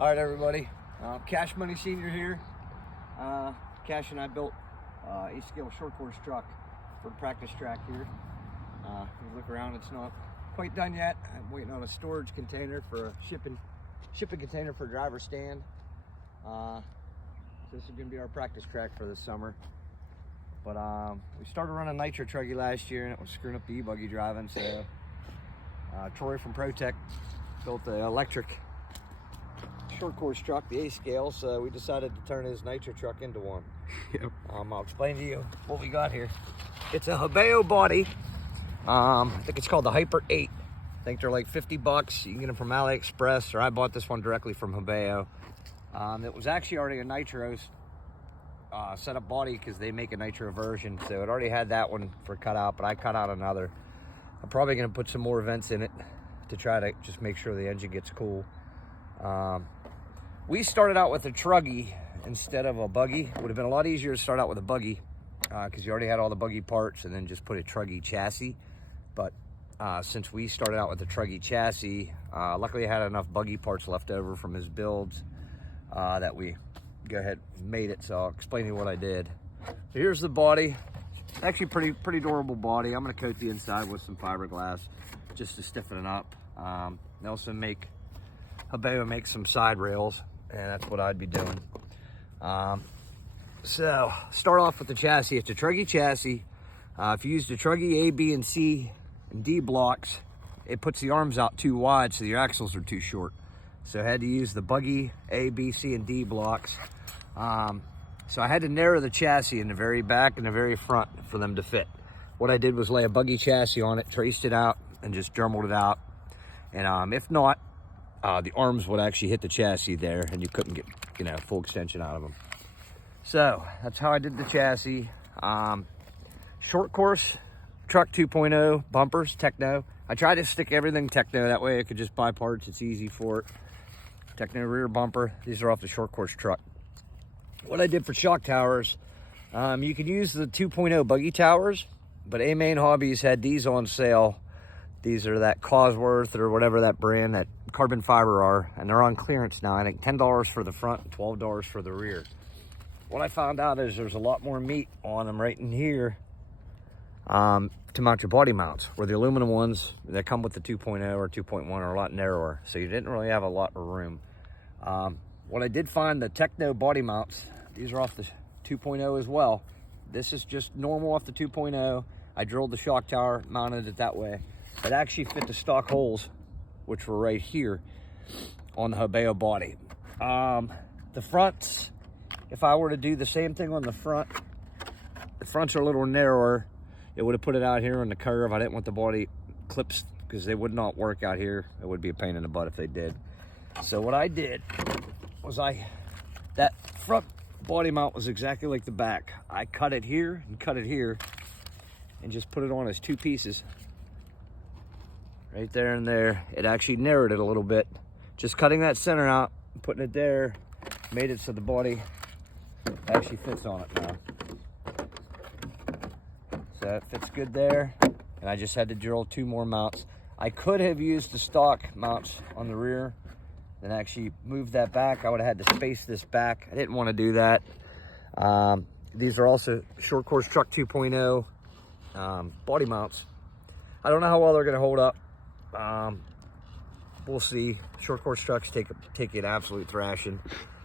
All right, everybody. Cash Money Senior here. Cash and I built a scale short course truck for the practice track here. You look around, it's not quite done yet. I'm waiting on a storage container for a shipping container for a driver's stand. So this is going to be our practice track for this summer. But we started running nitro truggy last year and it was screwing up the e-buggy driving. So Troy from ProTech built the electric short course truck, the A scale, so we decided to turn his nitro truck into one. Yep. I'll explain to you what we got here. It's a Hobeo body. I think it's called the Hyper 8. I think they're like 50 bucks. You can get them from AliExpress, or I bought this one directly from Hobeo. It was actually already a nitro setup body because they make a nitro version, so it already had that one for cut out, but I cut out another. I'm probably going to put some more vents in it to try to just make sure the engine gets cool. We started out with a truggy instead of a buggy. It would have been a lot easier to start out with a buggy because you already had all the buggy parts and then just put a truggy chassis. But since we started out with a truggy chassis, luckily I had enough buggy parts left over from his builds that we go ahead and made it. So I'll explain to you what I did. So here's the body. Actually pretty durable body. I'm going to coat the inside with some fiberglass just to stiffen it up. They also Hobeo makes some side rails, and that's what I'd be doing. So start off with the chassis. It's a truggy chassis. If you use the truggy A, B, and C and D blocks, it puts the arms out too wide, so your axles are too short. So I had to use the buggy A, B, C, and D blocks. So I had to narrow the chassis in the very back and the very front for them to fit. What I did was lay a buggy chassis on it, traced it out, and just dremelled it out. And if not, the arms would actually hit the chassis there and you couldn't get, full extension out of them. So that's how I did the chassis. Short course truck 2.0 bumpers, Tekno. I tried to stick everything Tekno, that way I could just buy parts, it's easy for it. Tekno rear bumper, these are off the short course truck. What I did for shock towers, you could use the 2.0 buggy towers, but A-Main Hobbies had these on sale. These are that Cosworth or whatever that brand, that carbon fiber are, and they're on clearance now. I think $10 for the front and $12 for the rear. What I found out is there's a lot more meat on them right in here to mount your body mounts, where the aluminum ones that come with the 2.0 or 2.1 are a lot narrower, so you didn't really have a lot of room. What I did find, the Tekno body mounts, these are off the 2.0 as well. This is just normal off the 2.0. I drilled the shock tower, mounted it that way. It actually fit the stock holes, which were right here on the Hobeo body. The fronts, if I were to do the same thing on the fronts are a little narrower. It would have put it out here on the curve. I didn't want the body clips because they would not work out here. It would be a pain in the butt if they did. So what I did was that front body mount was exactly like the back. I cut it here and cut it here and just put it on as two pieces. Right there and there. It actually narrowed it a little bit. Just cutting that center out, putting it there, made it so the body actually fits on it now. So it fits good there. And I just had to drill two more mounts. I could have used the stock mounts on the rear and actually moved that back. I would have had to space this back. I didn't want to do that. These are also short course truck 2.0 body mounts. I don't know how well they're going to hold up. We'll see. Short course trucks take it absolute thrashing,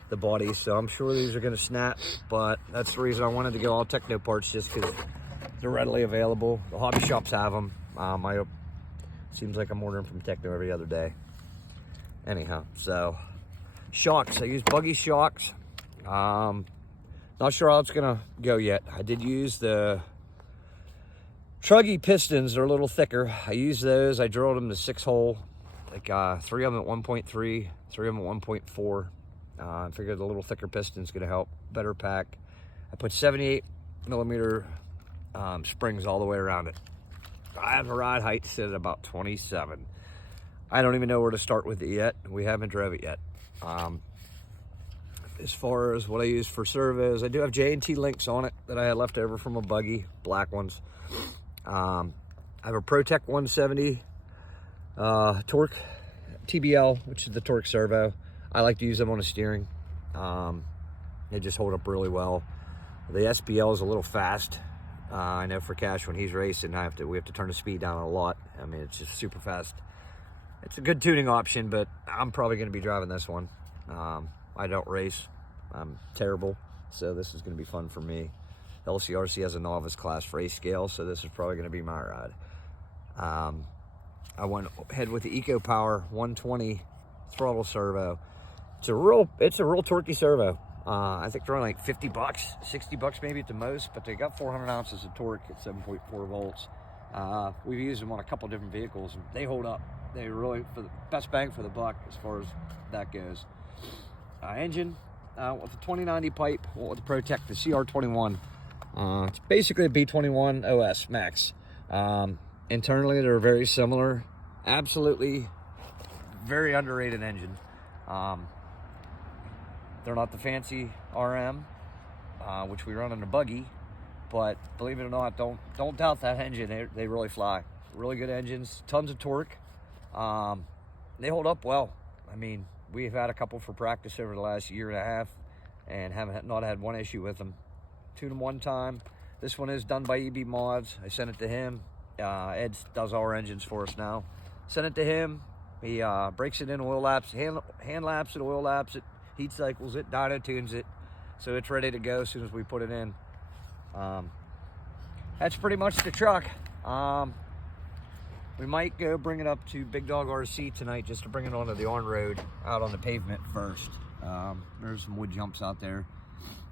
the body, so I'm sure these are going to snap, but that's the reason I wanted to go all Tekno parts, just because they're readily available. The hobby shops have them. Seems like I'm ordering from Tekno every other day. Anyhow, so shocks, I use buggy shocks. Not sure how it's gonna go yet. I did use the truggy pistons. They're a little thicker. I used those. I drilled them to 6-hole, like 3 of them at 1.3, 3 of them at 1.4. I figured the little thicker piston's gonna help, better pack. I put 78mm springs all the way around it. I have a ride height set at about 27. I don't even know where to start with it yet. We haven't drove it yet. As far as what I use for servos, I do have J&T links on it that I had left over from a buggy, black ones. I have a ProTech 170 torque TBL, which is the torque servo. I like to use them on the steering. They just hold up really well. The SPL is a little fast. I know for Cash, when he's racing, we have to turn the speed down a lot. I mean, it's just super fast. It's a good tuning option, but I'm probably going to be driving this one. I don't race. I'm terrible, so this is going to be fun for me. LCRC has a novice class race scale, so this is probably going to be my ride. I went ahead with the EcoPower 120 throttle servo. It's a real torquey servo. I think they're only like 50 bucks, 60 bucks maybe at the most, but they got 400 ounces of torque at 7.4 volts. We've used them on a couple different vehicles, and they hold up. They really, for the best bang for the buck as far as that goes. Engine, with the 2090 pipe, with the ProTech, the CR21. It's basically a B21 OS Max. Internally, they're very similar. Absolutely very underrated engine. They're not the fancy RM, which we run in a buggy, but believe it or not, don't doubt that engine. They really fly. Really good engines, tons of torque. They hold up well. I mean, we've had a couple for practice over the last year and a half and haven't not had one issue with them. Tuned them one time. This one is done by EB Mods. I sent it to him. Ed does all our engines for us now. Sent it to him. He breaks it in oil laps, hand laps it, oil laps it, heat cycles it, dyno tunes it, so it's ready to go as soon as we put it in. That's pretty much the truck. We might go bring it up to Big Dog RC tonight just to bring it onto the on-road out on the pavement first. There's some wood jumps out there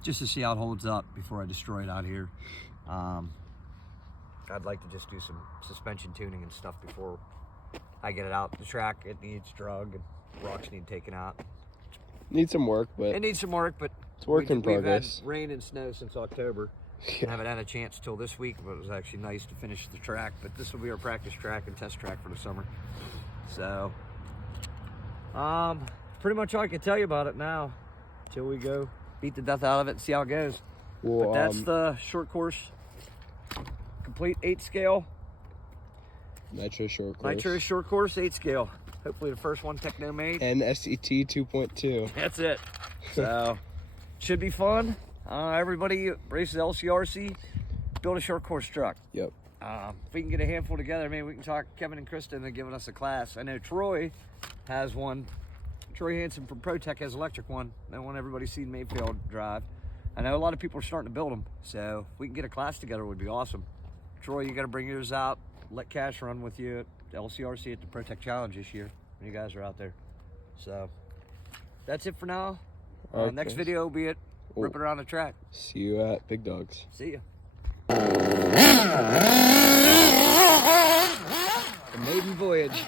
just to see how it holds up before I destroy it out here. I'd like to just do some suspension tuning and stuff before I get it out. The track, it needs drug and rocks need taken out. Needs some work, but it needs some work, but it's work in progress. We've had rain and snow since October. I haven't had a chance till this week, but it was actually nice to finish the track. But this will be our practice track and test track for the summer. So, pretty much all I can tell you about it now, till we go beat the death out of it and see how it goes. Well, but that's the short course, complete 8 scale. Nitro short course. Nitro short course 8 scale. Hopefully the first one Tekno made. And SET 2.2. That's it. So, should be fun. Everybody races LCRC, build a short course truck. Yep. If we can get a handful together, maybe we can talk Kevin and Kristen into giving us a class. I know Troy has one. Troy Hansen from ProTech has electric one. That one everybody's seen Mayfield drive. I know a lot of people are starting to build them. So if we can get a class together, it would be awesome. Troy, you got to bring yours out. Let Cash run with you at LCRC at the ProTech Challenge this year when you guys are out there. So that's it for now. Next video will be it. Ripping around the track. See you at Big Dogs. See ya. The maiden voyage.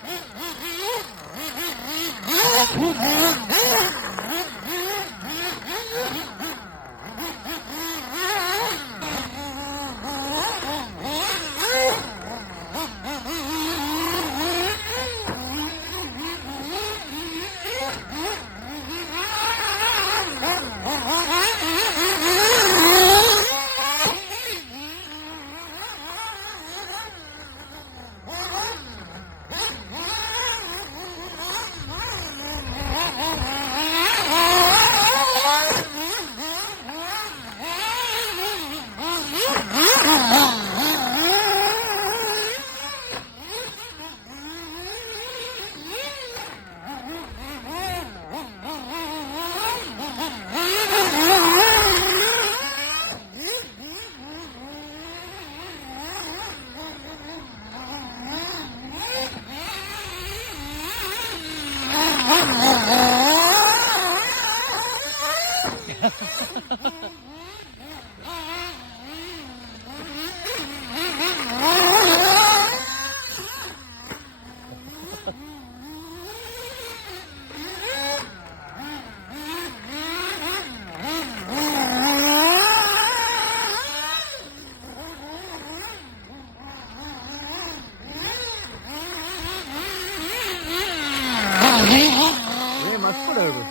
Yeah, my foot over.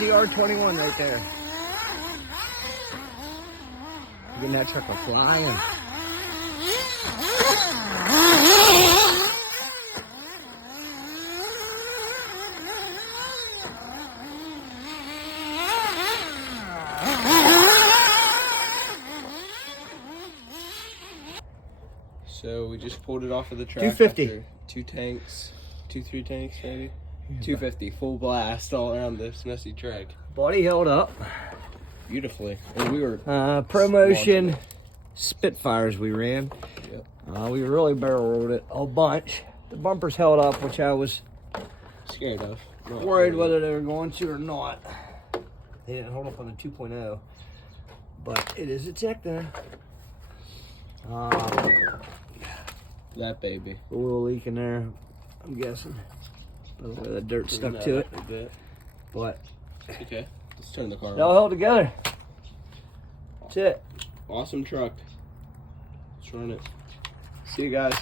CR21 right there. Getting that truck flying. So we just pulled it off of the track. 250. after 3 tanks maybe. 250, full blast all around this messy track. Body held up. Beautifully. And we were Promotion Spitfires we ran. Yep. We really barrel rolled it a bunch. The bumpers held up, which I was scared of. Not worried really. whether they were going to or not. They didn't hold up on the 2.0, but it is a Tekno. That baby. A little leak in there, I'm guessing. By the way the dirt stuck to it. A bit. But It's okay. Let's turn the car it all on. held together. That's it. Awesome truck. Let's run it. See you guys.